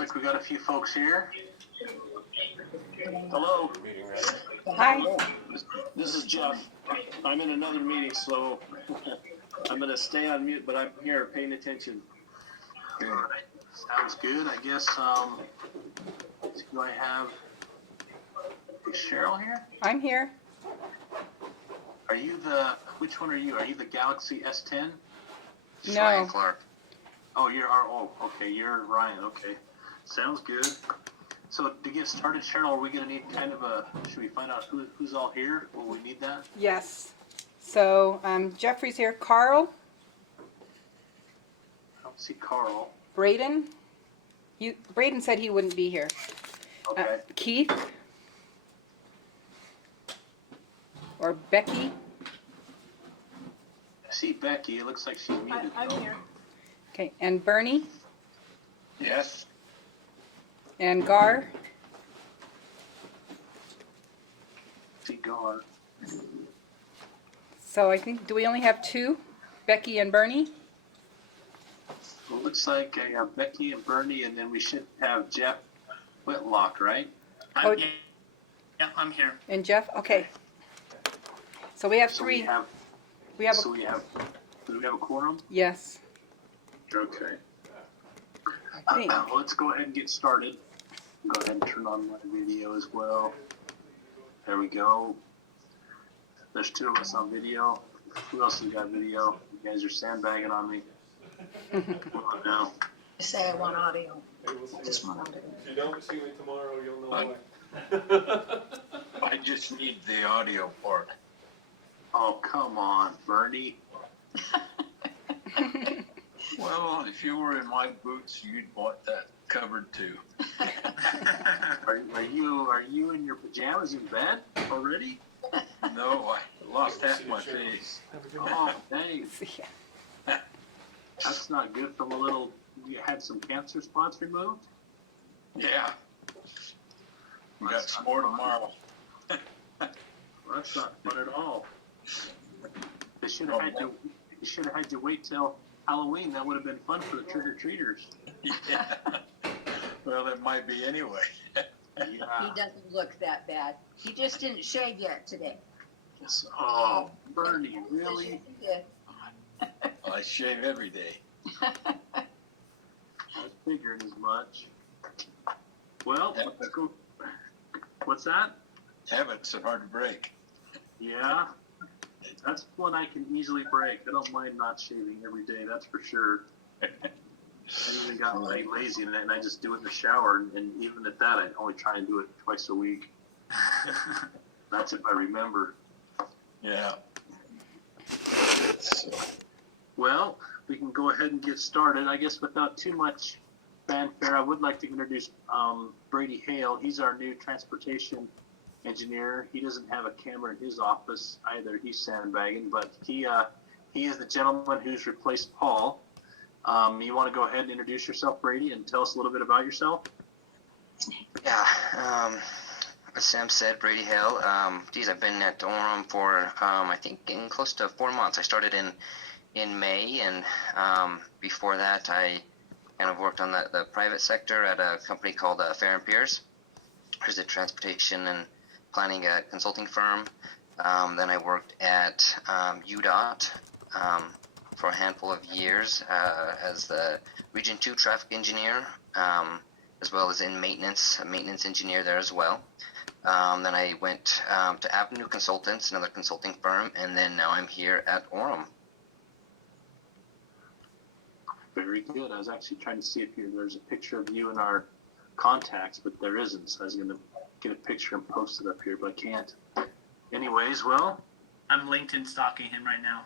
like we got a few folks here. Hello. Hi. This is Jeff. I'm in another meeting, so I'm going to stay on mute, but I'm here paying attention. All right. Sounds good. I guess, do I have Cheryl here? I'm here. Are you which one are you? Are you the Galaxy S10? No. Ryan Clark. Oh, okay, you're Ryan, okay. Sounds good. So to get started, Cheryl, are we going to need kind of should we find out who's all here? Will we need that? Yes. So Jeffrey's here. Carl. I don't see Carl. Braden. Braden said he wouldn't be here. Okay. Keith. Or Becky. I see Becky. It looks like she's muted. I'm here. Okay. And Bernie. Yes. And Gar. See Gar. So I think, do we only have two? Becky and Bernie? Well, it looks like I have Becky and Bernie, and then we should have Jeff Whitlock, right? Oh, Yeah, I'm here. and Jeff? Okay. So we have So three. we have, We have do we have a quorum? yes. Okay. I think. Let's go ahead and get started. Go ahead and turn on my video as well. There we go. There's two of us on video. Who else has got video? You guys are sandbagging on me. Come on now. I say I want audio. Just want audio. If you don't see me tomorrow, you'll know why. I just need the audio part. Oh, come on, Bernie. Well, if you were in my boots, you'd want that covered too. Are you in your pajamas in bed already? No, I lost half my face. Oh, dang. Yeah. That's not good from you had some cancer spots removed? Yeah. We got some more tomorrow. Well, that's not fun at all. They should have had you wait till Halloween. That would have been fun for the trick-or-treaters. Yeah. Well, it might be anyway. Yeah. He doesn't look that bad. He just didn't shave yet today. Oh, Bernie, really? He did. I shave every day. I figured as much. Well, let's go. What's that? Habits are hard to break. Yeah. That's one I can easily break. I don't mind not shaving every day, that's for sure. I even got lazy and I just do it in the shower, and even at that, I only try and do it twice a week. That's if I remember. Yeah. So. Well, we can go ahead and get started. I guess without too much fanfare, I would like to introduce Brady Hale. He's our new transportation engineer. He doesn't have a camera in his office either. He's sandbagging, but he is the gentleman who's replaced Paul. You want to go ahead and introduce yourself, Brady, and tell us a little bit about yourself? Yeah, as Sam said, Brady Hale. I've been at Orem for I think getting close to 4 months. I started in May, and before that, I kind of worked on the private sector at a company called Fair and Pierce, which is a transportation and planning consulting firm. Then I worked at UDOT for a handful of years as the Region 2 traffic engineer, as well as in a maintenance engineer there as well. Then I went to Avenue Consultants, another consulting firm, and then now I'm here at Orem. Very good. I was actually trying to see if there's a picture of you in our contacts, but there isn't. So I was going to get a picture and post it up here, but I can't. Anyways, well. I'm LinkedIn stalking him right now.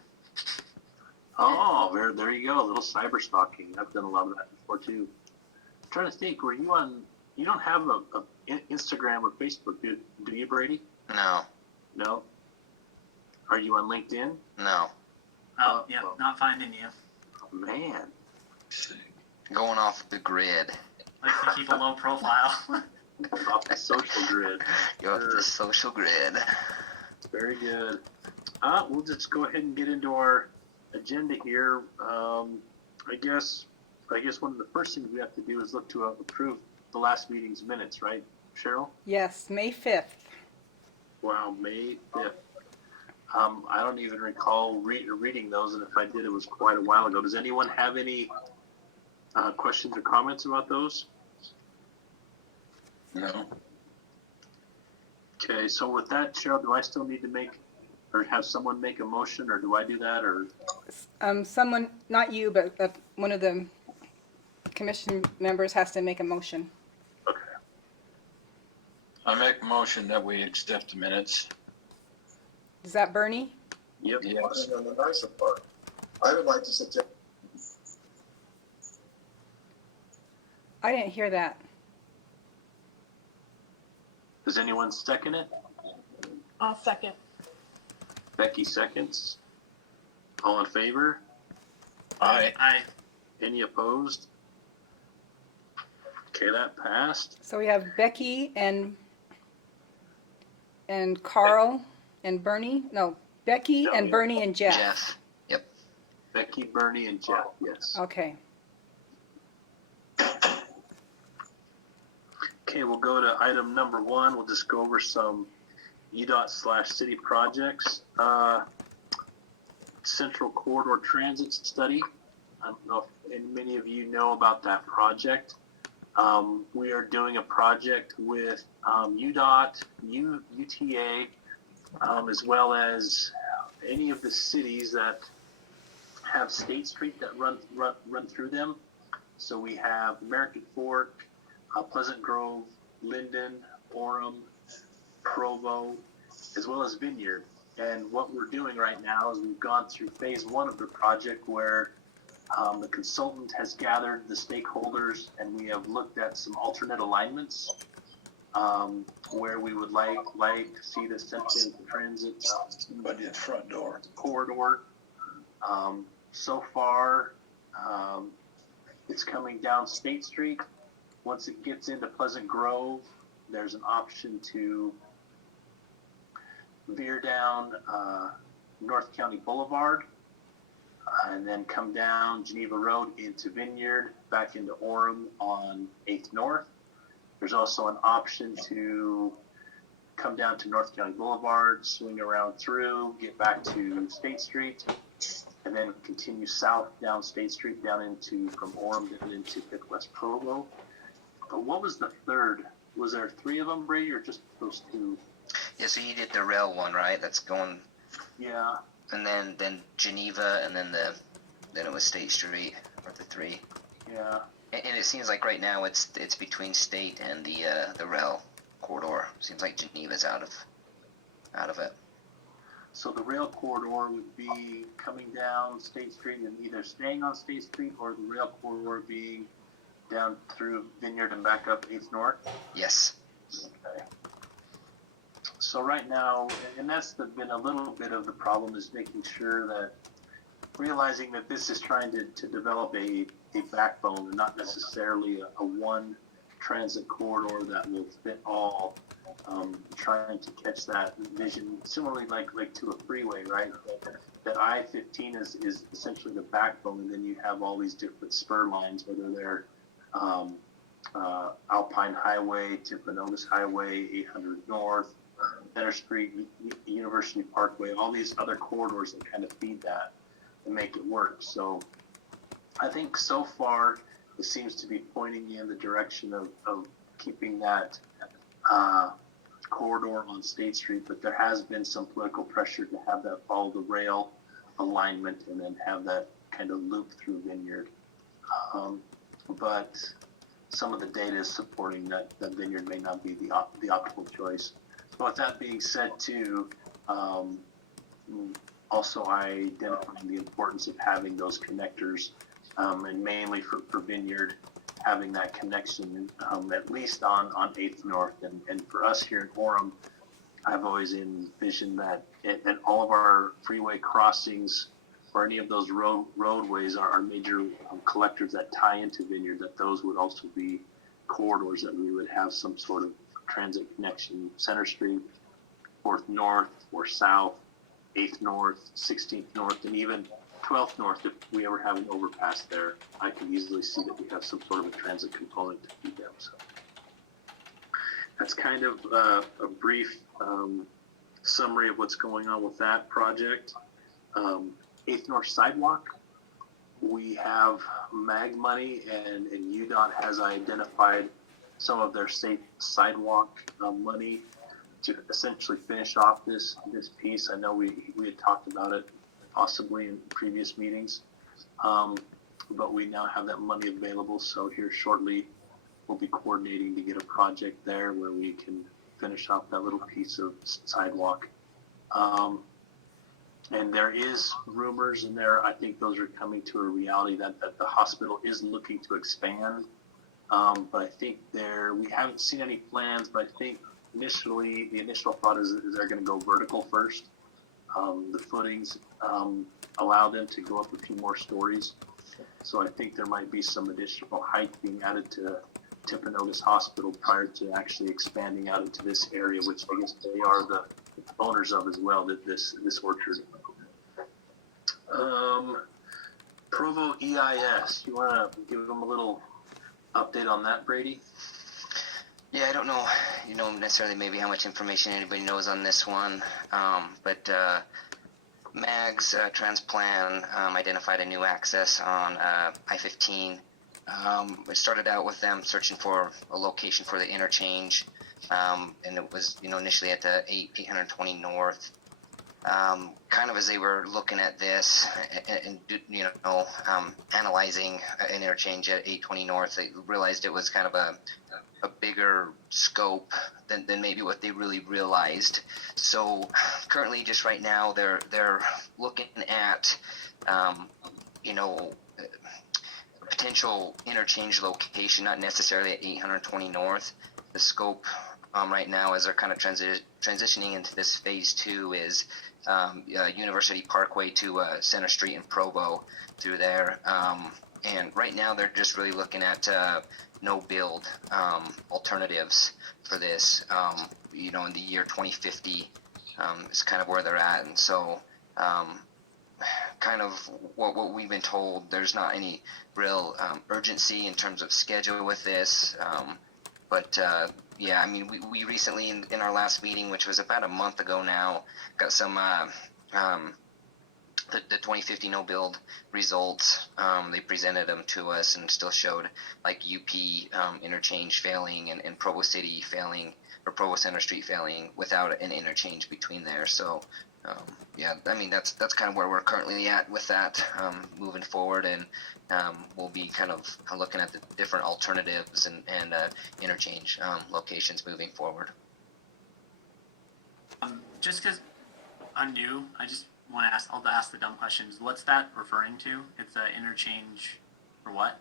Oh, there you go. A little cyber stalking. I've done a lot of that before too. I'm trying to think. Were you on? You don't have a Instagram or Facebook, do you, Brady? No. No. Are you on LinkedIn? No. Oh, yeah, not finding you. Oh, man. Going off the grid. Like to keep a low profile. Off the social grid. You're off the social grid. Very good. We'll just go ahead and get into our agenda here. I guess I guess one of the first things we have to do is look to approve the last meeting's minutes, right, Cheryl? Yes, May 5th. Wow, May 5th. I don't even recall reading those, and if I did, it was quite a while ago. Does anyone have any questions or comments about those? No. Okay, so with that, Cheryl, do I still need to make, or have someone make a motion, or do I do that, or? Someone, not you, but one of the commission members has to make a motion. Okay. I make a motion that we accept the minutes. Is that Bernie? Yep. Yes. On the nicer part, I would like to suggest. I didn't hear that. Does anyone second it? I'll second. Becky seconds. All in favor? Aye. Aye. Any opposed? Okay, that passed. So we have Becky and Carl and Bernie. No, Becky and Bernie and Jeff. Jeff. Yep. Becky, Bernie, and Jeff, yes. Okay. Okay, we'll go to item number 1. We'll just go over some UDOT/city projects. Central Corridor Transit Study. I don't know if many of you know about that project. We are doing a project with UDOT, UTA, as well as any of the cities that have State Street that run through them. So we have American Fork, Pleasant Grove, Linden, Orem, Provo, as well as Vineyard. And what we're doing right now is we've gone through phase 1 of the project where the consultant has gathered the stakeholders, and we have looked at some alternate alignments where we would like to see the Central Transit Somebody at front door. corridor. So far, it's coming down State Street. Once it gets into Pleasant Grove, there's an option to veer down North County Boulevard and then come down Geneva Road into Vineyard, back into Orem on 8th North. There's also an option to come down to North County Boulevard, swing around through, get back to State Street, and then continue south down State Street down into, from Orem down into West Provo. But what was the third? Was there 3 of them, Brady, or just those 2? Yeah, so you did the rail one, right? That's going, Yeah, and then Geneva, and then it was State Street, or the 3. yeah. And it seems like right now it's between State and the rail corridor. Seems like Geneva's out of it. So the rail corridor would be coming down State Street and either staying on State Street, or the rail corridor being down through Vineyard and back up 8th North. Yes. Okay. So right now, and that's been a little bit of the problem, is making sure that, realizing that this is trying to develop a backbone and not necessarily a one transit corridor that will fit all, trying to catch that vision, similarly like to a freeway, right? That I-15 is essentially the backbone, and then you have all these different spur lines, whether they're Alpine Highway, Timpanogos Highway, 800 North, Center Street, University Parkway, all these other corridors that kind of feed that and make it work. So I think so far it seems to be pointing in the direction of keeping that corridor on State Street, but there has been some political pressure to have that follow the rail alignment and then have that kind of loop through Vineyard. But some of the data is supporting that Vineyard may not be the optimal choice. So with that being said, too, also identifying the importance of having those connectors, and mainly for Vineyard, having that connection at least on 8th North. And for us here in Orem, I've always envisioned that at all of our freeway crossings or any of those roadways are major collectors that tie into Vineyard, that those would also be corridors that we would have some sort of transit connection. Center Street, 4th North or South, 8th North, 16th North, and even 12th North, if we ever have an overpass there, I can easily see that we have some sort of a transit component to feed them. So that's kind of a brief summary of what's going on with that project. 8th North Sidewalk, we have MAG money, and UDOT has identified some of their safe sidewalk money to essentially finish off this piece. I know we had talked about it possibly in previous meetings, but we now have that money available. So here shortly, we'll be coordinating to get a project there where we can finish off that little piece of sidewalk. And there is rumors in there, I think those are coming to a reality that the hospital is looking to expand. But I think we haven't seen any plans, but I think initially, the initial thought is they're going to go vertical first. The footings allow them to go up a few more stories. So I think there might be some additional height being added to Timpanogos Hospital prior to actually expanding out into this area, which I guess they are the owners of as well, this orchard. Provo EIS, you want to give them a little update on that, Brady? Yeah, I don't know, necessarily maybe how much information anybody knows on this one, but MAG's transplant identified a new access on I-15. It started out with them searching for a location for the interchange, and it was, initially at the 820 North. Kind of as they were looking at this and analyzing an interchange at 820 North, they realized it was kind of a bigger scope than maybe what they really realized. So currently, just right now, they're looking at a potential interchange location, not necessarily at 820 North. The scope right now, as they're kind of transitioning into this phase 2, is University Parkway to Center Street in Provo through there. And right now they're just really looking at no build alternatives for this, in the year 2050 is kind of where they're at. And so kind of what we've been told, there's not any real urgency in terms of schedule with this. But yeah, I mean, we recently in our last meeting, which was about a month ago now, got some the 2050 no build results. They presented them to us and still showed like UP interchange failing and Provo City failing, or Provo Center Street failing without an interchange between there. So yeah, I mean, that's kind of where we're currently at with that moving forward, and we'll be kind of looking at the different alternatives and interchange locations moving forward. Just because I'm new, I just want to I'll ask the dumb questions. What's that referring to? It's an interchange for what?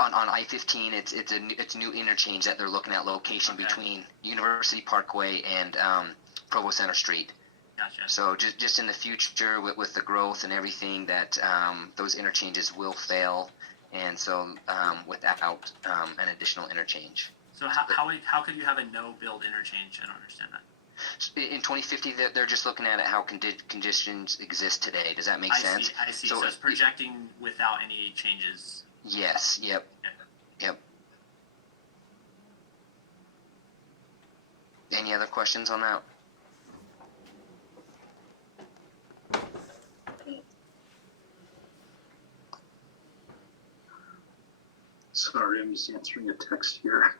On I-15, it's a new interchange that they're looking at location between University Parkway and Provo Center Street. Gotcha. So just in the future with the growth and everything, that those interchanges will fail, and so without an additional interchange. So how could you have a no build interchange? I don't understand that. In 2050, they're just looking at it how conditions exist today. Does that make sense? I see. So it's projecting without any changes. Yes. Yep. Okay. Yep. Any other questions on that? Sorry, I'm just answering a text here.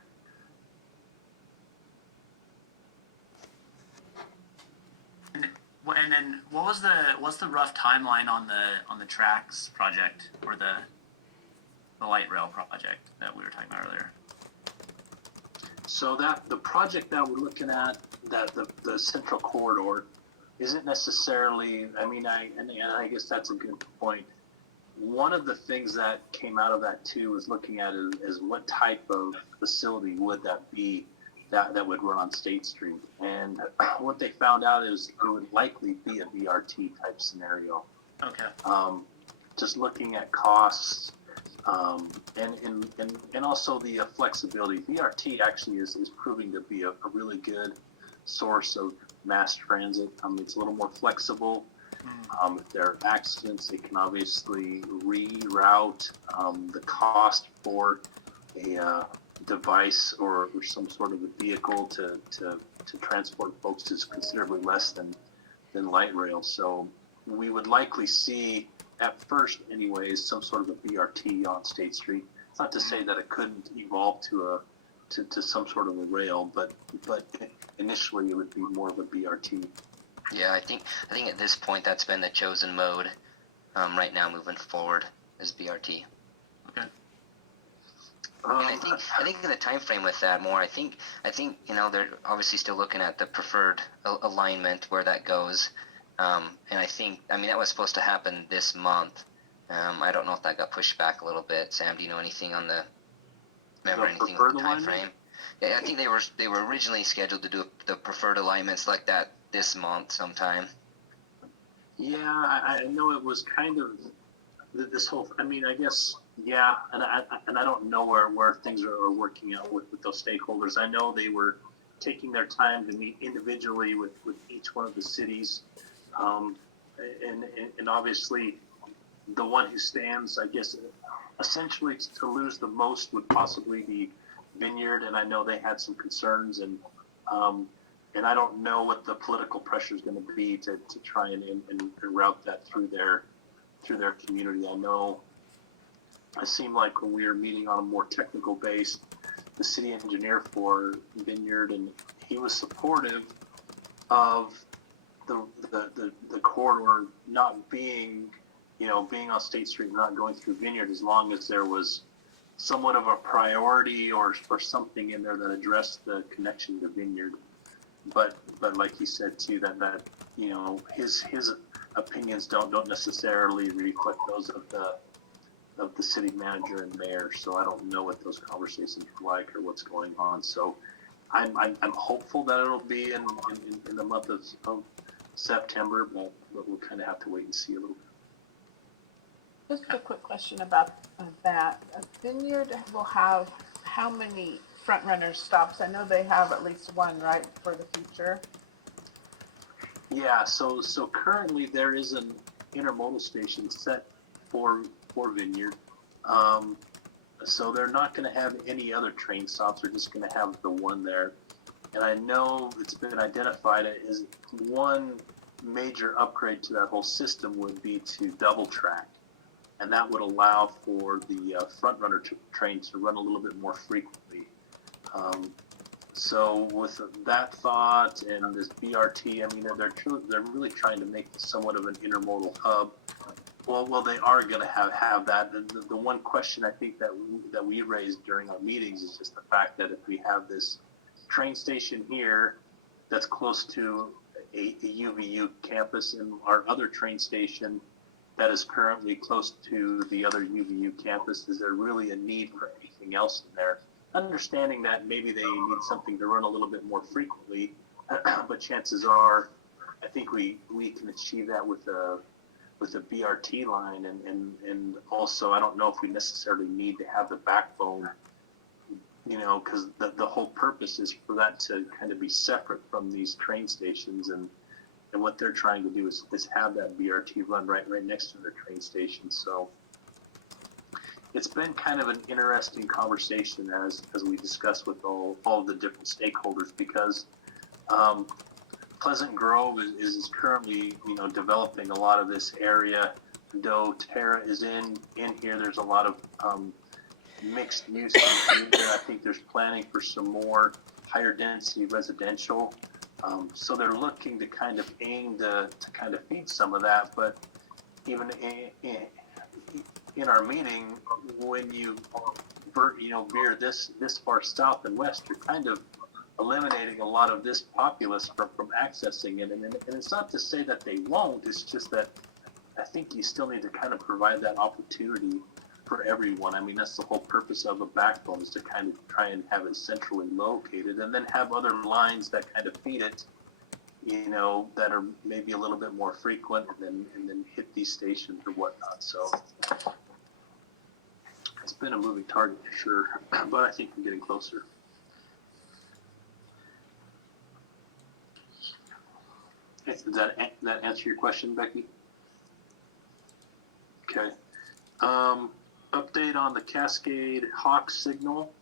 And then what's the rough timeline on the tracks project, or the light rail project that we were talking about earlier? So that the project that we're looking at, that the central corridor, isn't necessarily. I mean, I guess that's a good point. One of the things that came out of that too was looking at is what type of facility would that be that would run on State Street, and what they found out is it would likely be a BRT type scenario. Okay. Just looking at costs, and also the flexibility. BRT actually is proving to be a really good source of mass transit. It's a little more flexible. If there are accidents, it can obviously reroute. The cost for a device or some sort of a vehicle to transport folks is considerably less than light rail. So we would likely see, at first anyways, some sort of a BRT on State Street. It's not to say that it couldn't evolve to some sort of a rail, but initially it would be more of a BRT. Yeah, I think at this point that's been the chosen mode. Right now, moving forward, is BRT. Okay. And I think in the time frame with that more, I think they're obviously still looking at the preferred alignment where that goes, and I think that was supposed to happen this month. I don't know if that got pushed back a little bit. Sam, do you know anything on remember anything with the time frame? Yeah, I think they were originally scheduled to do the preferred alignments like that this month sometime. Yeah, I know it was kind of this whole. I guess. Yeah, and I don't know where things are working out with those stakeholders. I know they were taking their time to meet individually with each one of the cities, and obviously the one who stands, I guess, essentially to lose the most would possibly be Vineyard, and I know they had some concerns, and I don't know what the political pressure is going to be to try and route that through their community. I know. It seemed like when we were meeting on a more technical base, the city engineer for Vineyard, and he was supportive of the corridor not being, being on State Street, not going through Vineyard, as long as there was somewhat of a priority or something in there that addressed the connection to Vineyard. But like he said too, that his opinions don't necessarily reflect those of the city manager and mayor, so I don't know what those conversations are like or what's going on. So I'm hopeful that it'll be in the month of September, but we'll kind of have to wait and see a little bit. Just a quick question about that. Vineyard will have how many front runner stops? I know they have at least one, right, for the future? Yeah, so currently there is an intermodal station set for Vineyard. So they're not going to have any other train stops. They're just going to have the one there. And I know it's been identified as one major upgrade to that whole system would be to double track. And that would allow for the front runner train to run a little bit more frequently. So with that thought and this BRT, they're really trying to make this somewhat of an intermodal hub. Well, they are going to have that. The one question I think that we raised during our meetings is just the fact that if we have this train station here that's close to a UVU campus and our other train station that is currently close to the other UVU campus, is there really a need for anything else in there? Understanding that maybe they need something to run a little bit more frequently, but chances are, I think we can achieve that with a BRT line, and also I don't know if we necessarily need to have the backbone, because the whole purpose is for that to kind of be separate from these train stations, and what they're trying to do is have that BRT run right next to their train station. So it's been kind of an interesting conversation as we discuss with all the different stakeholders, because Pleasant Grove is currently, developing a lot of this area. Though Terra is in here, there's a lot of mixed use in here. I think there's planning for some more higher density residential. So they're looking to kind of aim to kind of feed some of that. But even in our meeting, when you veer this far south and west, you're kind of eliminating a lot of this populace from accessing it. And it's not to say that they won't, it's just that I think you still need to kind of provide that opportunity for everyone. That's the whole purpose of a backbone, is to kind of try and have it centrally located, and then have other lines that kind of feed it, that are maybe a little bit more frequent, and then hit these stations or whatnot. So it's been a moving target for sure, but I think we're getting closer. Does that answer your question, Becky? Okay. Update on the Cascade Hawk signal.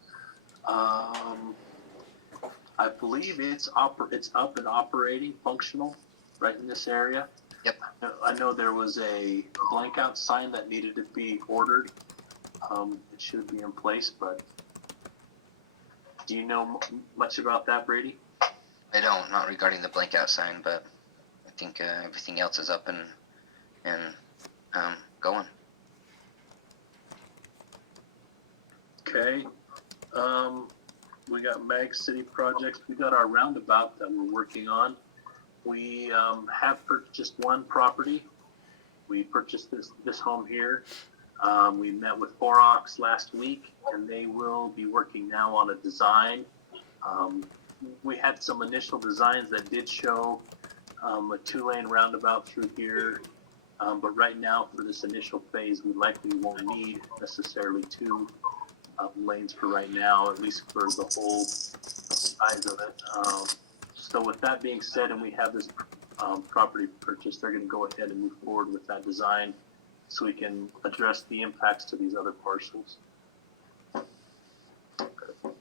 I believe it's up and operating, functional, right in this area. Yep. I know there was a blank out sign that needed to be ordered. It should be in place, but do you know much about that, Brady? I don't, not regarding the blank out sign, but I think everything else is up and going. Okay. We got Mag City projects. We got our roundabout that we're working on. We have purchased one property. We purchased this home here. We met with Orox last week, and they will be working now on a design. We had some initial designs that did show a 2-lane roundabout through here. But right now, for this initial phase, we likely won't need necessarily 2 lanes for right now, at least for the whole size of it. So with that being said, and we have this property purchase, they're going to go ahead and move forward with that design so we can address the impacts to these other parcels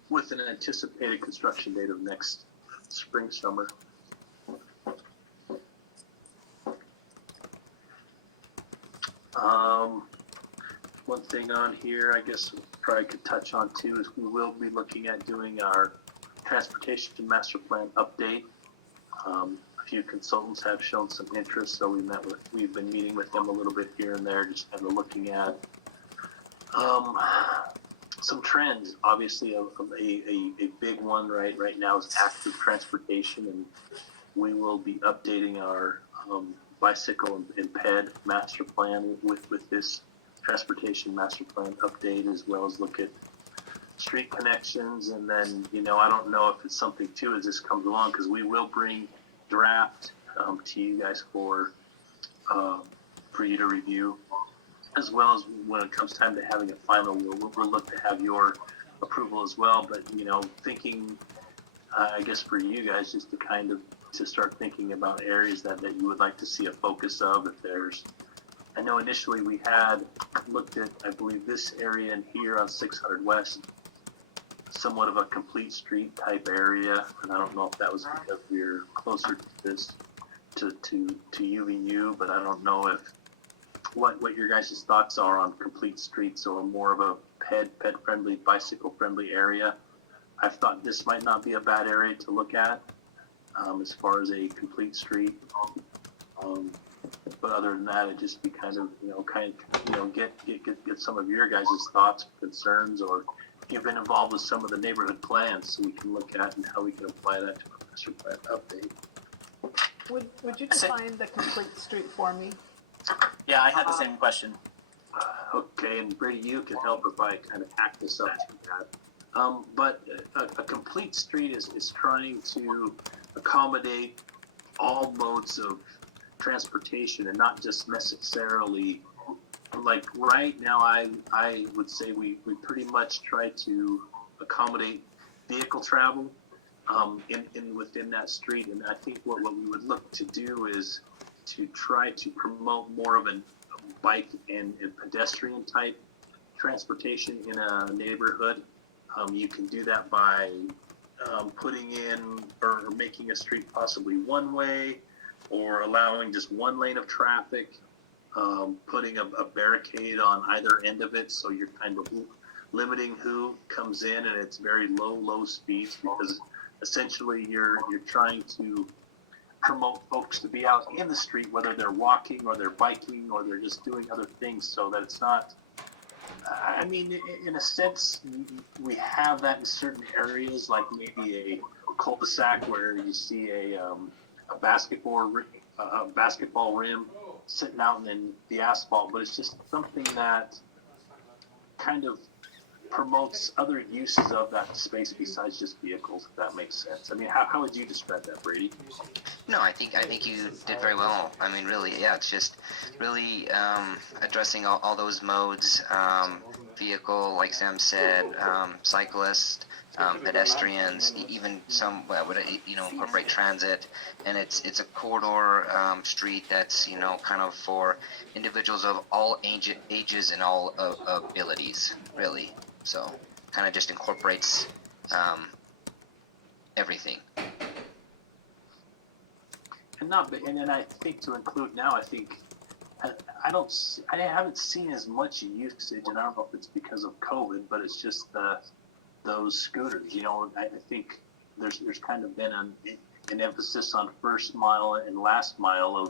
with an anticipated construction date of next spring, summer. One thing on here, I guess probably could touch on too, is we will be looking at doing our transportation master plan update. A few consultants have shown some interest, so we've been meeting with them a little bit here and there, just kind of looking at some trends. Obviously, a big one right now is active transportation, and we will be updating our bicycle and ped master plan with this transportation master plan update, as well as look at street connections. And then, I don't know if it's something too as this comes along, because we will bring draft to you guys for you to review, as well as when it comes time to having a final, we'll look to have your approval as well. But thinking, I guess for you guys, just to start thinking about areas that you would like to see a focus of. I know initially we had looked at, I believe, this area in here on 600 West, somewhat of a complete street type area, and I don't know if that was because we're closer to this to UVU, but I don't know if what your guys' thoughts are on complete streets or more of a ped friendly, bicycle friendly area. I've thought this might not be a bad area to look at as far as a complete street. But other than that, it'd just be get some of your guys' thoughts, concerns, or you've been involved with some of the neighborhood plans, so we can look at and how we can apply that to a master plan update. Would you define the complete street for me? Yeah, I had the same question. Okay, and Brady, you can help if I kind of hack this up to that. But a complete street is trying to accommodate all modes of transportation, and not just necessarily, like right now, I would say we pretty much try to accommodate vehicle travel within that street. And I think what we would look to do is to try to promote more of a bike and pedestrian type transportation in a neighborhood. You can do that by putting in or making a street possibly one way, or allowing just one lane of traffic, putting a barricade on either end of it, so you're kind of limiting who comes in, and it's very low speeds, because essentially you're trying to promote folks to be out in the street, whether they're walking or they're biking or they're just doing other things, so that it's not, I mean, in a sense, we have that in certain areas, like maybe a cul-de-sac where you see a basketball rim sitting out in the asphalt, but it's just something that kind of promotes other uses of that space besides just vehicles, if that makes sense. I mean, how would you describe that, Brady? No, I think you did very well. I mean, really, yeah, it's just really addressing all those modes, vehicle, like Sam said, cyclist, pedestrians, even some would incorporate transit, and it's a corridor street that's kind of for individuals of all ages and all abilities, really. So kind of just incorporates everything. And then I think to include now, I think I haven't seen as much usage, and I don't know if it's because of COVID, but it's just those scooters. I think there's kind of been an emphasis on first mile and last mile of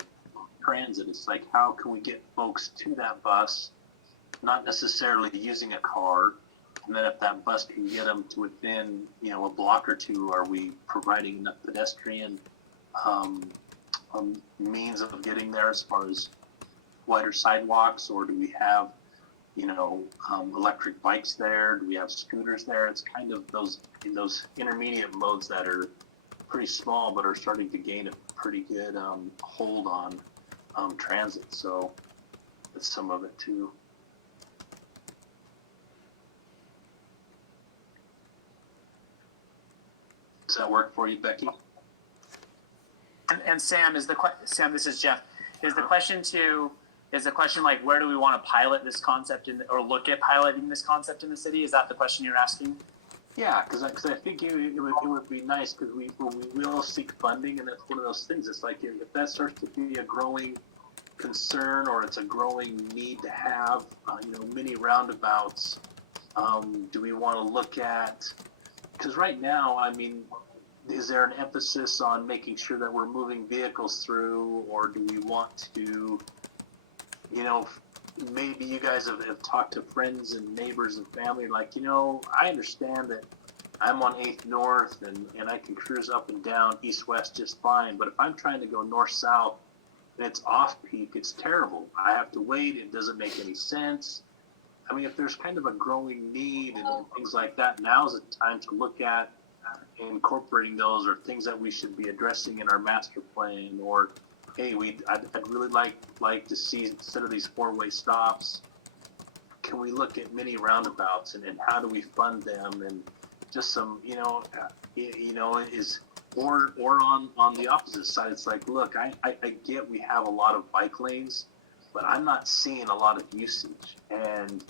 transit. It's like, how can we get folks to that bus, not necessarily using a car, and then if that bus can get them to within a block or two, are we providing enough pedestrian means of getting there as far as wider sidewalks, or do we have electric bikes there? Do we have scooters there? It's kind of those intermediate modes that are pretty small but are starting to gain a pretty good hold on transit. So that's some of it too. Does that work for you, Becky? And Sam, Sam, this is Jeff. Is the question like, where do we want to pilot this concept or look at piloting this concept in the city? Is that the question you're asking? Yeah, because I think it would be nice, because we will seek funding, and that's one of those things. It's like, if that starts to be a growing concern, or it's a growing need to have mini roundabouts, do we want to look at? Because right now, I mean, is there an emphasis on making sure that we're moving vehicles through, or do we want to, maybe you guys have talked to friends and neighbors and family, like, I understand that I'm on 8th North and I can cruise up and down east-west just fine, but if I'm trying to go north-south and it's off-peak, it's terrible. I have to wait. It doesn't make any sense. I mean, if there's kind of a growing need and things like that, now's the time to look at incorporating those, or things that we should be addressing in our master plan, or hey, I'd really like to see, instead of these 4-way stops, can we look at mini roundabouts, and how do we fund them, and just some or on the opposite side, it's like, look, I get we have a lot of bike lanes, but I'm not seeing a lot of usage, and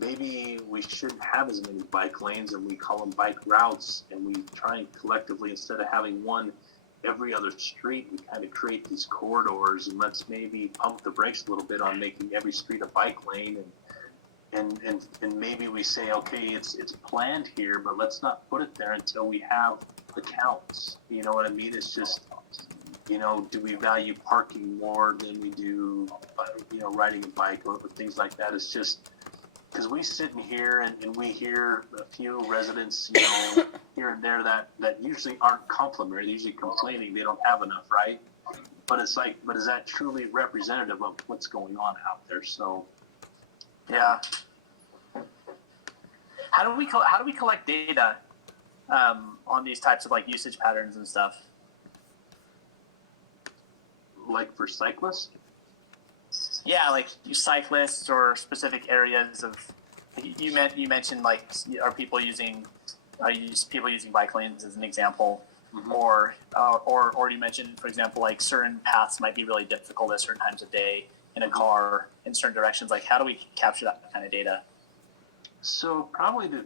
maybe we shouldn't have as many bike lanes, and we call them bike routes, and we try and collectively, instead of having one every other street, we kind of create these corridors, and let's maybe pump the brakes a little bit on making every street a bike lane, and maybe we say, okay, it's planned here, but let's not put it there until we have the counts. You know what I mean? It's just, do we value parking more than we do, riding a bike or things like that? It's just, because we sit in here and we hear a few residents, here and there that usually aren't complimentary. They're usually complaining they don't have enough, right? But it's like, but is that truly representative of what's going on out there? So, yeah. How do we collect data on these types of like usage patterns and stuff? Like for cyclists? Yeah, like cyclists or specific areas of. You mentioned like, are people using bike lanes as an example, Mm-hmm. or you mentioned, for example, like certain paths might be really difficult at certain times of day in a car in certain directions. Like, how do we capture that kind of data? So probably to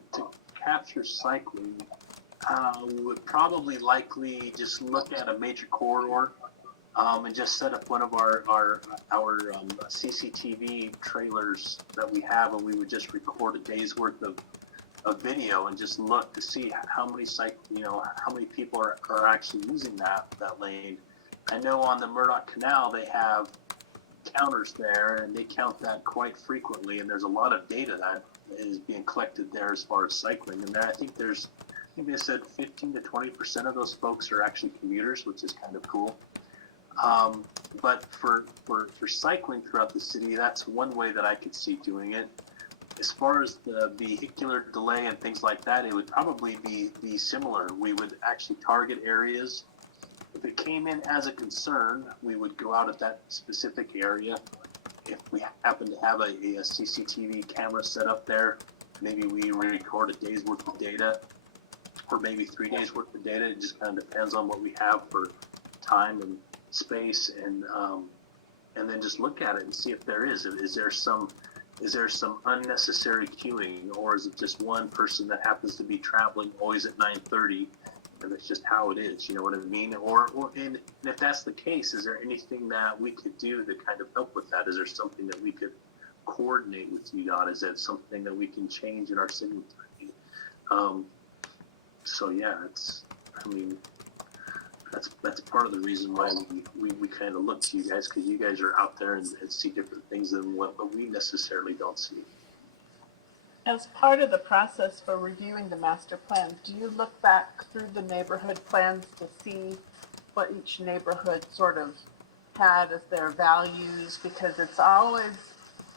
capture cycling, we would probably likely just look at a major corridor, and just set up one of our CCTV trailers that we have, and we would just record a day's worth of video and just look to see how many people are actually using that lane. I know on the Murdoch Canal they have counters there, and they count that quite frequently, and there's a lot of data that is being collected there as far as cycling. And I think they said 15 to 20% of those folks are actually commuters, which is kind of cool. But for cycling throughout the city, that's one way that I could see doing it. As far as the vehicular delay and things like that, it would probably be similar. We would actually target areas. If it came in as a concern, we would go out at that specific area. If we happen to have a CCTV camera set up there, maybe we record a day's worth of data. or maybe 3 days worth of data. It just kind of depends on what we have for time and space, and then just look at it and see if there is. Is there some unnecessary queuing, or is it just one person that happens to be traveling always at 9:30, and that's just how it is? You know what I mean? And if that's the case, is there anything that we could do to kind of help with that? Is there something that we could coordinate with UDOT? Is that something that we can change in our signal timing? So yeah, that's part of the reason why we kind of look to you guys, because you guys are out there and see different things than what we necessarily don't see. As part of the process for reviewing the master plan, do you look back through the neighborhood plans to see what each neighborhood sort of had as their values? Because it's always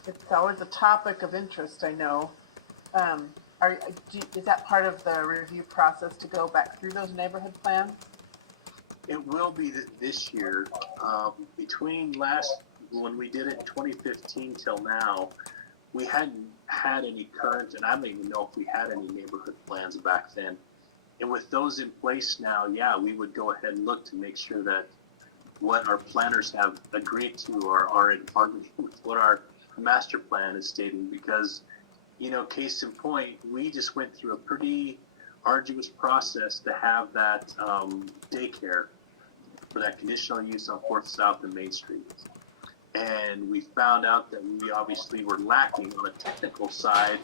a topic of interest, I know. Is that part of the review process to go back through those neighborhood plans? It will be this year. Between when we did it in 2015 till now, we hadn't had any current, and I don't even know if we had any neighborhood plans back then. And with those in place now, yeah, we would go ahead and look to make sure that what our planners have agreed to are in harmony with what our master plan is stating. Because, you know, case in point, we just went through a pretty arduous process to have that daycare for that conditional use on 4th South and Main Street. And we found out that we obviously were lacking on a technical side,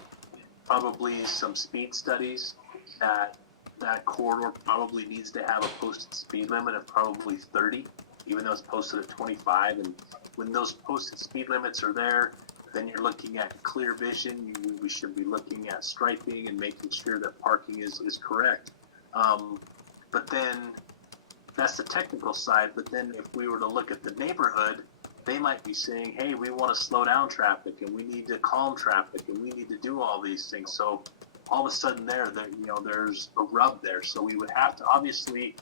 probably some speed studies. That corridor probably needs to have a posted speed limit of probably 30, even though it's posted at 25. And when those posted speed limits are there, then you're looking at clear vision. We should be looking at striping and making sure that parking is correct. But then that's the technical side. But then if we were to look at the neighborhood, they might be saying, hey, we want to slow down traffic, and we need to calm traffic, and we need to do all these things. So all of a sudden there's a rub there. So we would have to obviously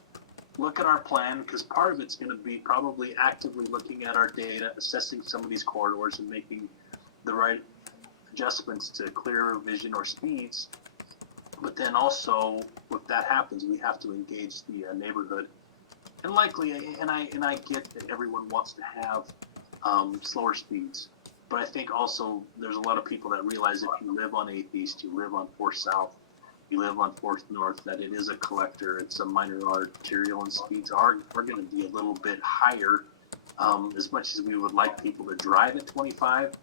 look at our plan, because part of it's going to be probably actively looking at our data, assessing some of these corridors and making the right adjustments to clearer vision or speeds. But then also, if that happens, we have to engage the neighborhood. And likely, and I get that everyone wants to have slower speeds, but I think also there's a lot of people that realize if you live on 8th East, you live on 4th South, you live on 4th North, that it is a collector, it's a minor arterial, and speeds are going to be a little bit higher. As much as we would like people to drive at 25,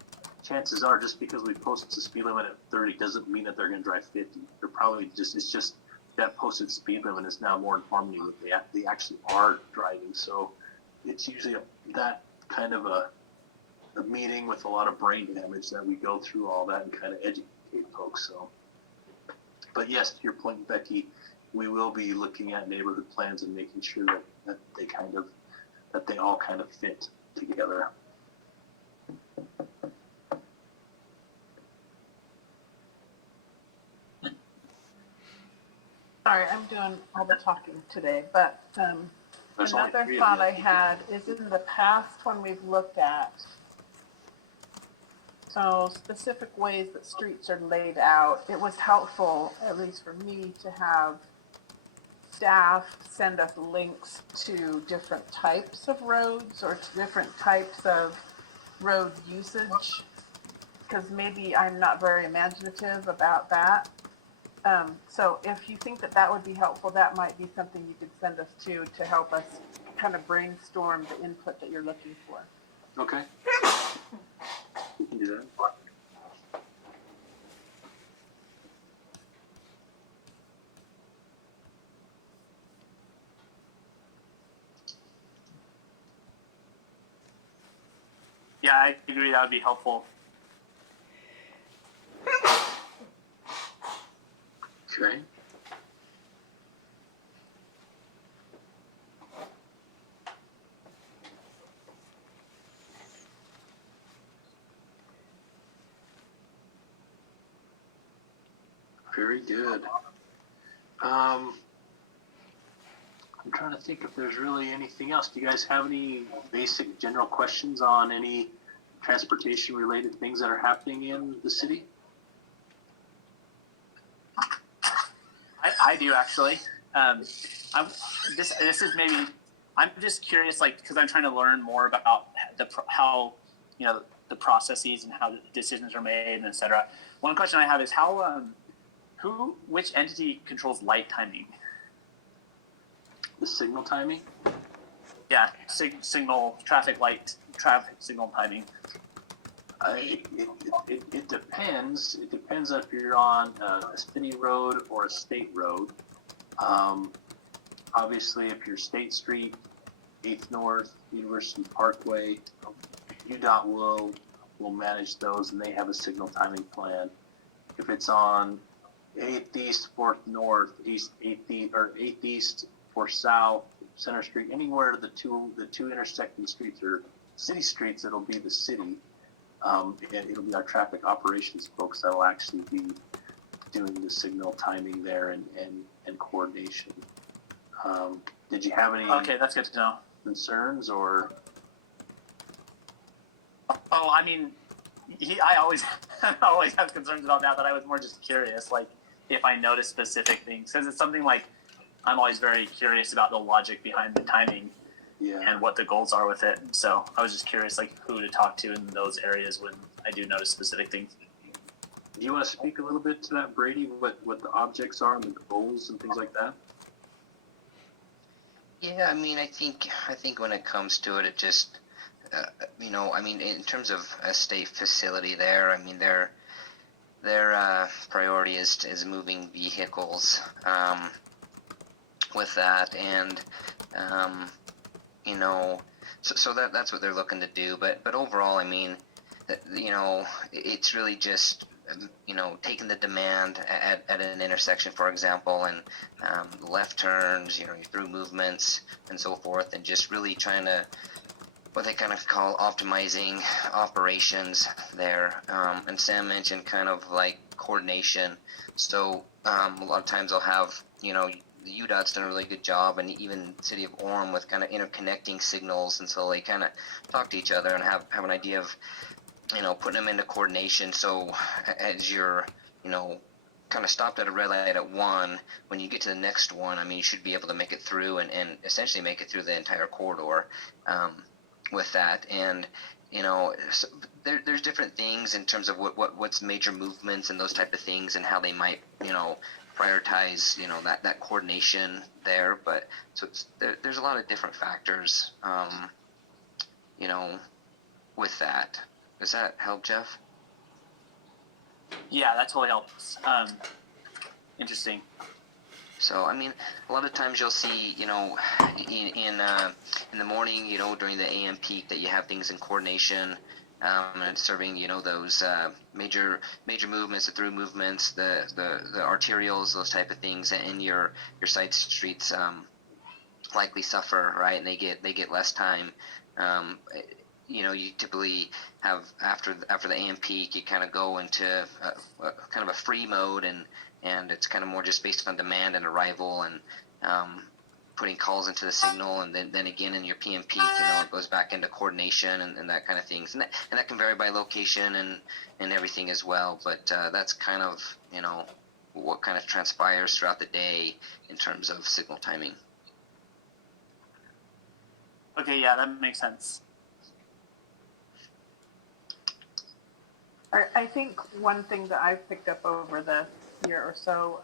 chances are just because we posted the speed limit at 30 doesn't mean that they're going to drive 50. They're probably it's just that posted speed limit is now more in harmony with they actually are driving. So it's usually that kind of a meeting with a lot of brain damage that we go through all that and kind of educate folks. So, but yes, to your point, Becky, we will be looking at neighborhood plans and making sure that they all kind of fit together. Sorry, I'm doing all the talking today, but There's only another 3 of thought you. I had is in the past when we've looked at specific ways that streets are laid out, it was helpful, at least for me, to have staff send us links to different types of roads or to different types of road usage, because maybe I'm not very imaginative about that. So if you think that would be helpful, that might be something you could send us to help us kind of brainstorm the input that you're looking for. Okay. We can do that. Yeah, I agree. That would be helpful. Okay. Very good. I'm trying to think if there's really anything else. Do you guys have any basic general questions on any transportation related things that are happening in the city? I do actually. I'm this is maybe I'm just curious, like, because I'm trying to learn more about how the processes and how decisions are made, and et cetera. One question I have is how which entity controls light timing? The signal timing? Yeah, signal traffic signal timing. It depends. It depends if you're on a city road or a state road. Obviously, if you're State Street, 8th North, University Parkway, UDOT will manage those, and they have a signal timing plan. If it's on 8th East, 4th North, 8th East, 4th South, Center Street, anywhere the two intersecting streets are city streets, it'll be the city. And it'll be our traffic operations folks that'll actually be doing the signal timing there and coordination. Did you have any Okay, that's good to know. concerns or? Oh, I mean, I always always have concerns about that, but I was more just curious, like if I notice specific things, because it's something like I'm always very curious about the logic behind the timing and what the goals are with it. So I was just curious, like who to talk to in those areas when I do notice specific things. Do you want to speak a little bit to that, Brady? What the objects are and the goals and things like that? Yeah, I mean, I think when it comes to it, it just, I mean, in terms of a state facility there, I mean, their priority is moving vehicles with that, and so that's what they're looking to do. But overall, I mean, it's really just taking the demand at an intersection, for example, and left turns, your through movements and so forth, and just really trying to what they kind of call optimizing operations there. And Sam mentioned kind of like coordination. So a lot of times they'll have, the UDOT's done a really good job, and even City of Orem with kind of interconnecting signals, and so they kind of talk to each other and have an idea of putting them into coordination. So as you're, kind of stopped at a red light at one, when you get to the next one, I mean, you should be able to make it through and essentially make it through the entire corridor with that. And, so there's different things in terms of what's major movements and those type of things and how they might, prioritize, that coordination there. But so there's a lot of different factors, with that. Does that help, Jeff? Yeah, that totally helps. Interesting. So, I mean, a lot of times you'll see, in the morning, during the AM peak, that you have things in coordination, and serving, those major movements, the through movements, the arterials, those type of things, and your side streets likely suffer, right? And they get less time. You typically have after the AM peak, you kind of go into kind of a free mode, and it's kind of more just based on demand and arrival, and putting calls into the signal, and then again in your PM peak, it goes back into coordination and that kind of things, and that can vary by location and everything as well. But that's kind of what kind of transpires throughout the day in terms of signal timing. Okay, yeah, that makes sense. I think one thing that I've picked up over the year or so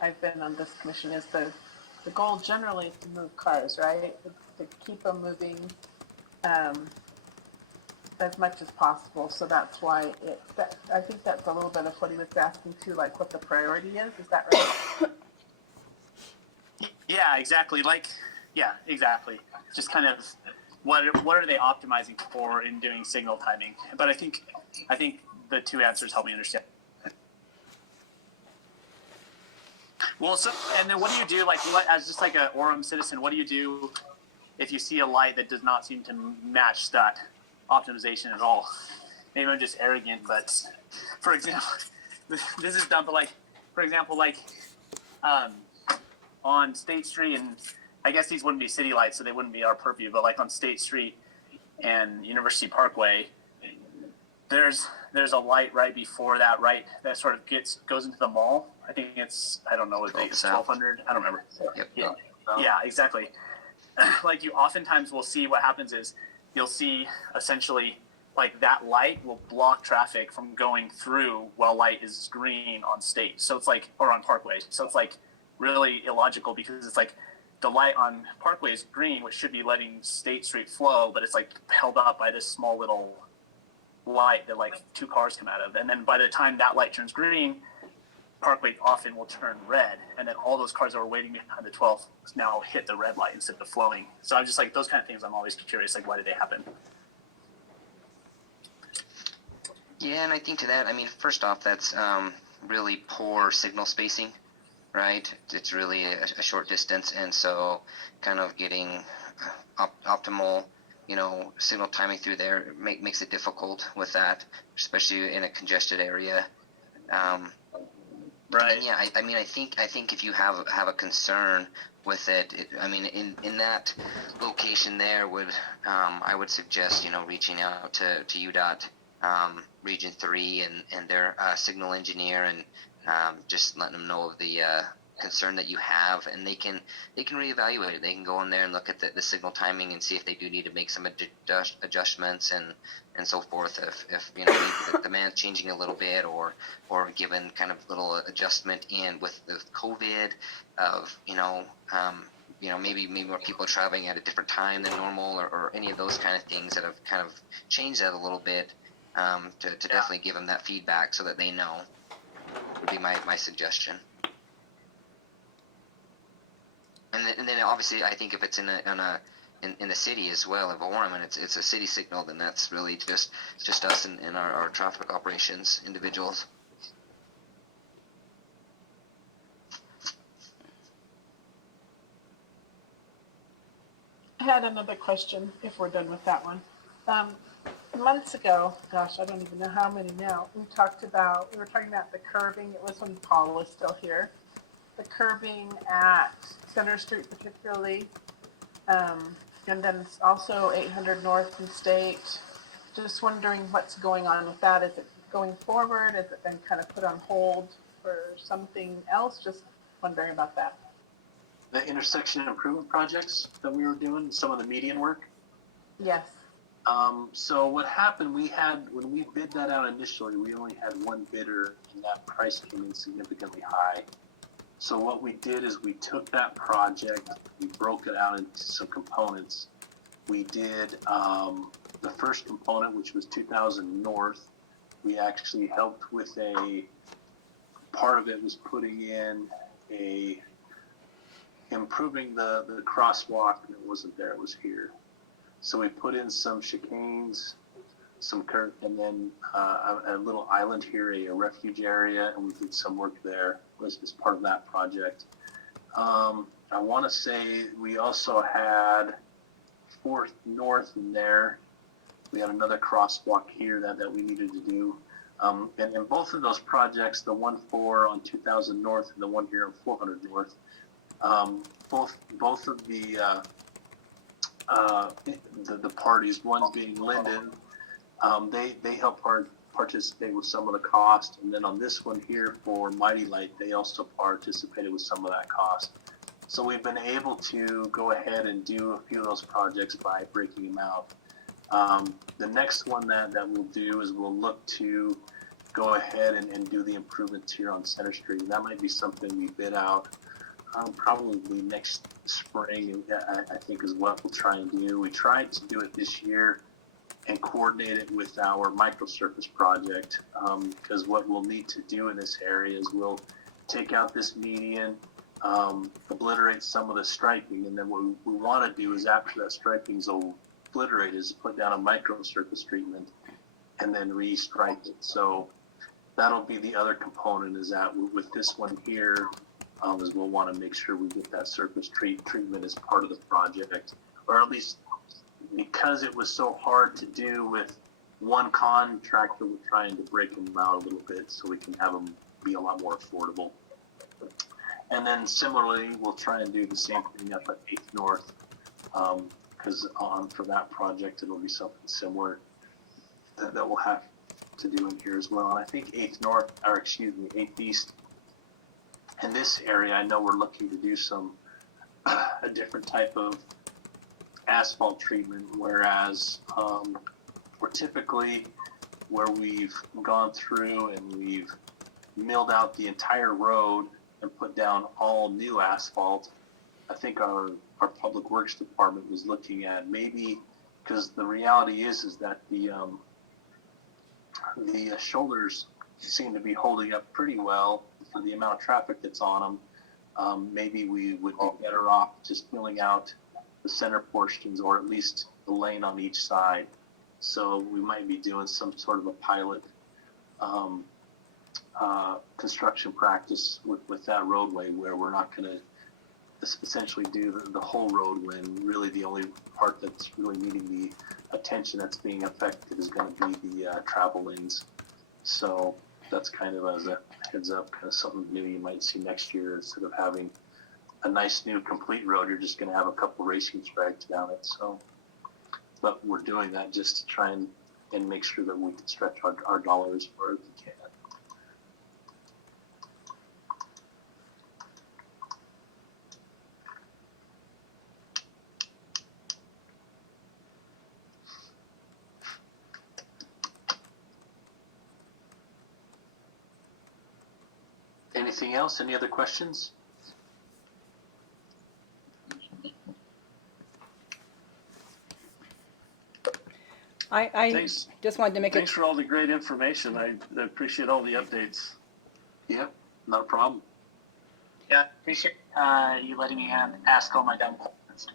I've been on this commission is the goal generally is to move cars, right? To keep them moving as much as possible. So that's why I think that's a little bit of what he was asking too, like what the priority is. Is that right? Yeah, exactly. Exactly. Just kind of what are they optimizing for in doing signal timing? But I think the two answers help me understand. Well, so and then what do you do, as just like a Orem citizen? What do you do if you see a light that does not seem to match that optimization at all? Maybe I'm just arrogant, but for example, this is dumb. But for example, on State Street, and I guess these wouldn't be city lights, so they wouldn't be our purview. But on State Street and University Parkway, there's a light right before that, right, that sort of goes into the mall. I think I don't know what it's 1200. I don't remember. Yep. Yeah, exactly. Like you oftentimes will see what happens is you'll see essentially like that light will block traffic from going through while light is green on State. So it's like, or on Parkway. So it's like really illogical because it's like the light on Parkway is green, which should be letting State Street flow, but it's like held up by this small little light that like two cars come out of. And then by the time that light turns green, Parkway often will turn red, and then all those cars that were waiting behind the 12 now hit the red light instead of flowing. So I'm just like, those kind of things I'm always curious, like why did they happen? Yeah, and I think to that, I mean, first off, that's really poor signal spacing, right? It's really a short distance, and so kind of getting optimal, signal timing through there makes it difficult with that, especially in a congested area. Right. And yeah, I think if you have a concern with it, I mean, in that location there I would suggest, reaching out to UDOT, Region 3 and their signal engineer and just letting them know of the concern that you have, and they can reevaluate it. They can go in there and look at the signal timing and see if they do need to make some adjustments and so forth. If the demand's changing a little bit, or given kind of little adjustment in with the COVID of maybe more people traveling at a different time than normal, or any of those kind of things that have kind of changed that a little bit, to definitely give them that feedback so that they know, would be my suggestion. And then obviously, I think if it's in the city as well of Orem, and it's a city signal, then that's really just us and our traffic operations individuals. I had another question, if we're done with that one. Months ago, gosh, I don't even know how many now, we were talking about the curbing. It was when Paul was still here. The curbing at Center Street particularly, and then also 800 North and State. Just wondering what's going on with that. Is it going forward? Has it been kind of put on hold for something else? Just wondering about that. The intersection improvement projects that we were doing, some of the median work. Yes. So what happened, when we bid that out initially, we only had one bidder, and that price came in significantly high. So what we did is we took that project, we broke it out into some components. We did the first component, which was 2000 North. We actually helped with part of it was putting in improving the crosswalk that wasn't there, it was here. So we put in some chicanes, some curb, and then a little island here, a refuge area, and we did some work there as part of that project. I want to say we also had 4th North in there. We had another crosswalk here that we needed to do. And in both of those projects, the one on 2000 North and the one here on 400 North, both of the parties, one being Linden, they help participate with some of the cost, and then on this one here for Mighty Light, they also participated with some of that cost. So we've been able to go ahead and do a few of those projects by breaking them out. The next one that we'll do is we'll look to go ahead and do the improvements here on Center Street. And that might be something we bid out probably next spring, I think is what we'll try and do. We tried to do it this year and coordinate it with our microsurface project, because what we'll need to do in this area is we'll take out this median, obliterate some of the striping, and then what we want to do is after that striping is obliterated is put down a microsurface treatment and then re-stripe it. So that'll be the other component, is that with this one here, is we'll want to make sure we get that surface treatment as part of the project, or at least because it was so hard to do with one contractor, we're trying to break them out a little bit so we can have them be a lot more affordable. And then similarly, we'll try and do the same thing up at 8th North, because for that project, it'll be something similar that we'll have to do in here as well. And I think 8th North, or excuse me, 8th East. In this area, I know we're looking to do some, a different type of asphalt treatment, whereas we're typically where we've gone through and we've milled out the entire road and put down all new asphalt. I think our public works department was looking at maybe, because the reality is that the shoulders seem to be holding up pretty well for the amount of traffic that's on them. Maybe we would be better off just milling out the center portions, or at least the lane on each side. So we might be doing some sort of a pilot construction practice with that roadway, where we're not going to essentially do the whole road, when really the only part that's really needing the attention that's being affected is going to be the travel lanes. So that's kind of as a heads up, kind of something new you might see next year. Instead of having a nice new complete road, you're just going to have a couple racing tracks down it. So, but we're doing that just to try and make sure that we can stretch our dollars as far as we can. Anything else? Any other questions? I Thanks. just wanted to make Thanks for all the great information. I appreciate all the updates. Yep, not a problem. Yeah, appreciate you letting me ask all my dumb questions.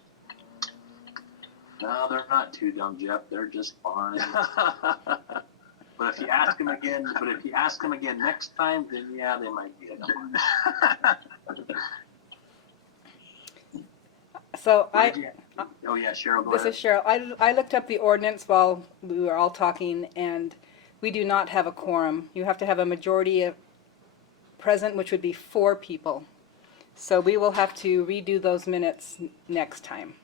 No, they're not too dumb, Jeff. They're just fine. But if you ask them again next time, then yeah, they might be a dumb one. So Oh yeah, Cheryl, go this ahead. is Cheryl. I looked up the ordinance while we were all talking, and we do not have a quorum. You have to have a majority of present, which would be 4 people. So we will have to redo those minutes next time.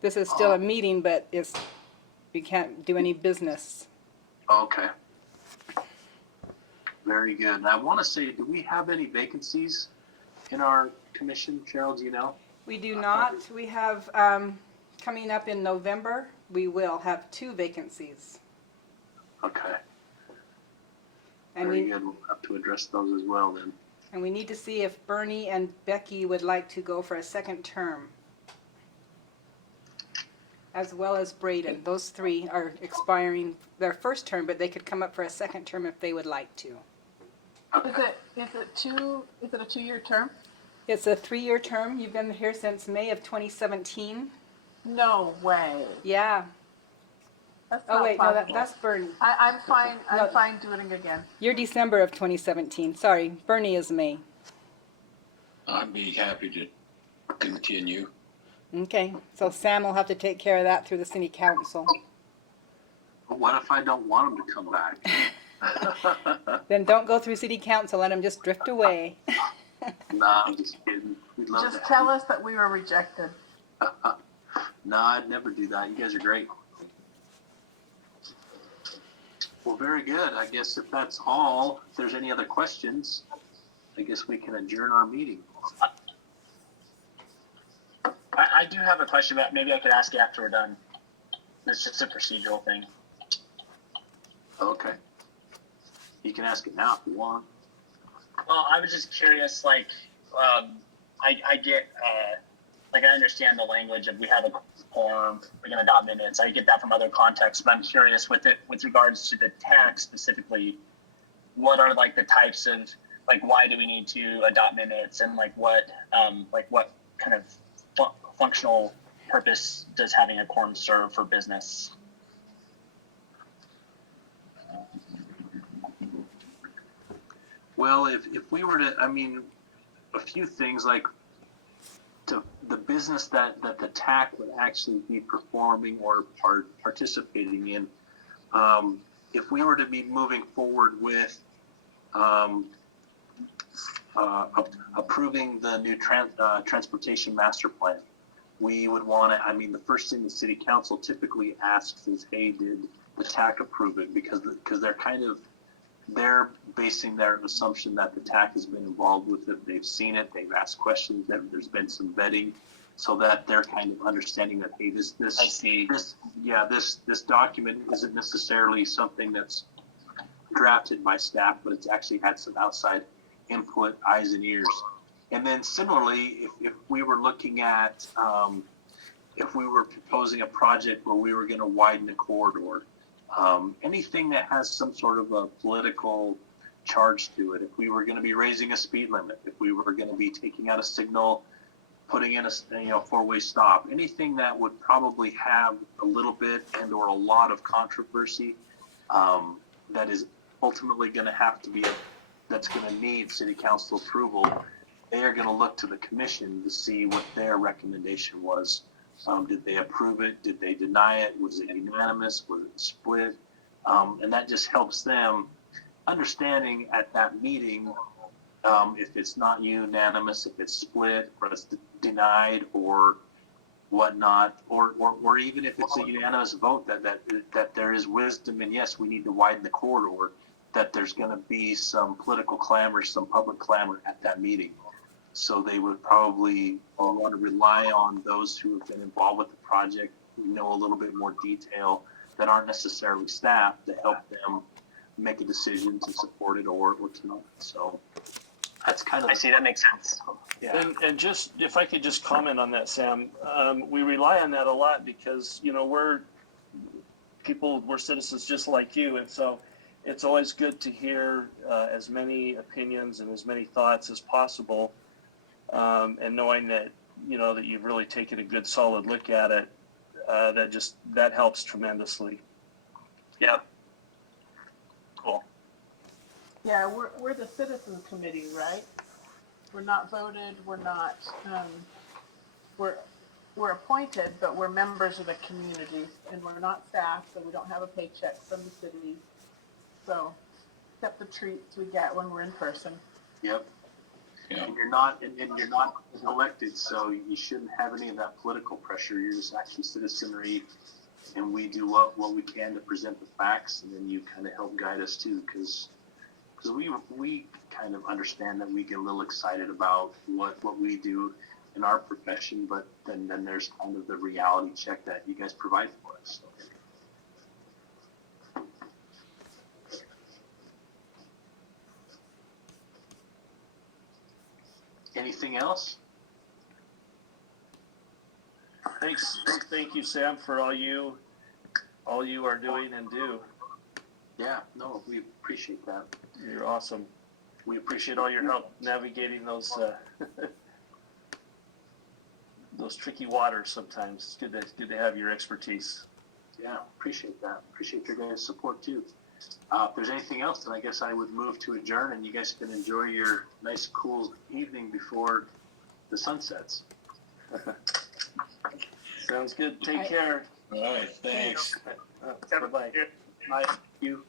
This is still a meeting, but we can't do any business. Okay. Very good. And I want to say, do we have any vacancies in our commission, Cheryl? Do you know? We do not. We have, coming up in November, we will have 2 vacancies. Okay. And Very we, good. We'll have to address those as well then. and we need to see if Bernie and Becky would like to go for a second term, as well as Braden. Those 3 are expiring their first term, but they could come up for a second term if they would like to. Is it a 2-year term? It's a 3-year term. You've been here since May of 2017. No way. Yeah. That's Oh not wait, no, possible. that's Bernie. I'm fine. No. I'm fine doing it again. You're December of 2017. Sorry, Bernie is May. I'd be happy to continue. Okay, so Sam will have to take care of that through the city council. But what if I don't want them to come back? Then don't go through city council. Let him just drift away. Nah, I'm just kidding. We'd love Just to. tell us that we were rejected. No, I'd never do that. You guys are great. Well, very good. I guess if that's all, if there's any other questions, I guess we can adjourn our meeting. I do have a question, but maybe I could ask you after we're done. It's just a procedural thing. Okay. You can ask it now if you want. Well, I was just curious, like, I get, like, I understand the language of we have a quorum, we're going to adopt minutes. I get that from other contexts, but I'm curious with regards to the tax specifically, what are, like, the types of, like, why do we need to adopt minutes, and, like, what kind of functional purpose does having a quorum serve for business? Well, if we were to, I mean, a few things like to the business that the TAC would actually be performing or participating in, if we were to be moving forward with approving the new transportation master plan, we would want to, I mean, the first thing the city council typically asks is, hey, did the TAC approve it because they're basing their assumption that the TAC has been involved with it. They've seen it. They've asked questions. There's been some vetting, so that they're kind of understanding that, hey, this I see. this document isn't necessarily something that's drafted by staff, but it's actually had some outside input, eyes and ears. And then similarly, if we were looking at, if we were proposing a project where we were going to widen a corridor, anything that has some sort of a political charge to it, if we were going to be raising a speed limit, if we were going to be taking out a signal, putting in a four-way stop, anything that would probably have a little bit and or a lot of controversy, that is ultimately going to have to be that's going to need city council approval, they are going to look to the commission to see what their recommendation was. Did they approve it? Did they deny it? Was it unanimous? Was it split? And that just helps them understanding at that meeting, if it's not unanimous, if it's split, or it's denied, or whatnot, or even if it's a unanimous vote that there is wisdom and yes, we need to widen the corridor, that there's going to be some political clamor, some public clamor at that meeting. So they would probably want to rely on those who have been involved with the project, who know a little bit more detail, that aren't necessarily staff, to help them make a decision to support it or to not. So that's kind of. I see, that makes sense. Yeah. And just, if I could just comment on that, Sam, we rely on that a lot because, we're citizens just like you. And so it's always good to hear as many opinions and as many thoughts as possible. And knowing that, that you've really taken a good solid look at it, that helps tremendously. Yep. Cool. Yeah, we're the citizen committee, right? We're not voted, we're not, we're appointed, but we're members of the community, and we're not staff, so we don't have a paycheck from the city. So, except the treats we get when we're in person. Yep. Yeah. And you're not elected, so you shouldn't have any of that political pressure. You're just actually citizenry, and we do what we can to present the facts, and then you kind of help guide us too, because we kind of understand that we get a little excited about what we do in our profession, but then there's kind of the reality check that you guys provide for us. So. Anything else? Thank you, Sam, for all you are doing and do. Yeah, no, we appreciate that. You're awesome. We appreciate all your help navigating those those tricky waters sometimes. It's good to have your expertise. Yeah, appreciate that. Appreciate your guys' support too. If there's anything else, then I guess I would move to adjourn, and you guys can enjoy your nice, cool evening before the sun sets. Sounds good. Take care. All right, thanks. Bye-bye. Bye. You.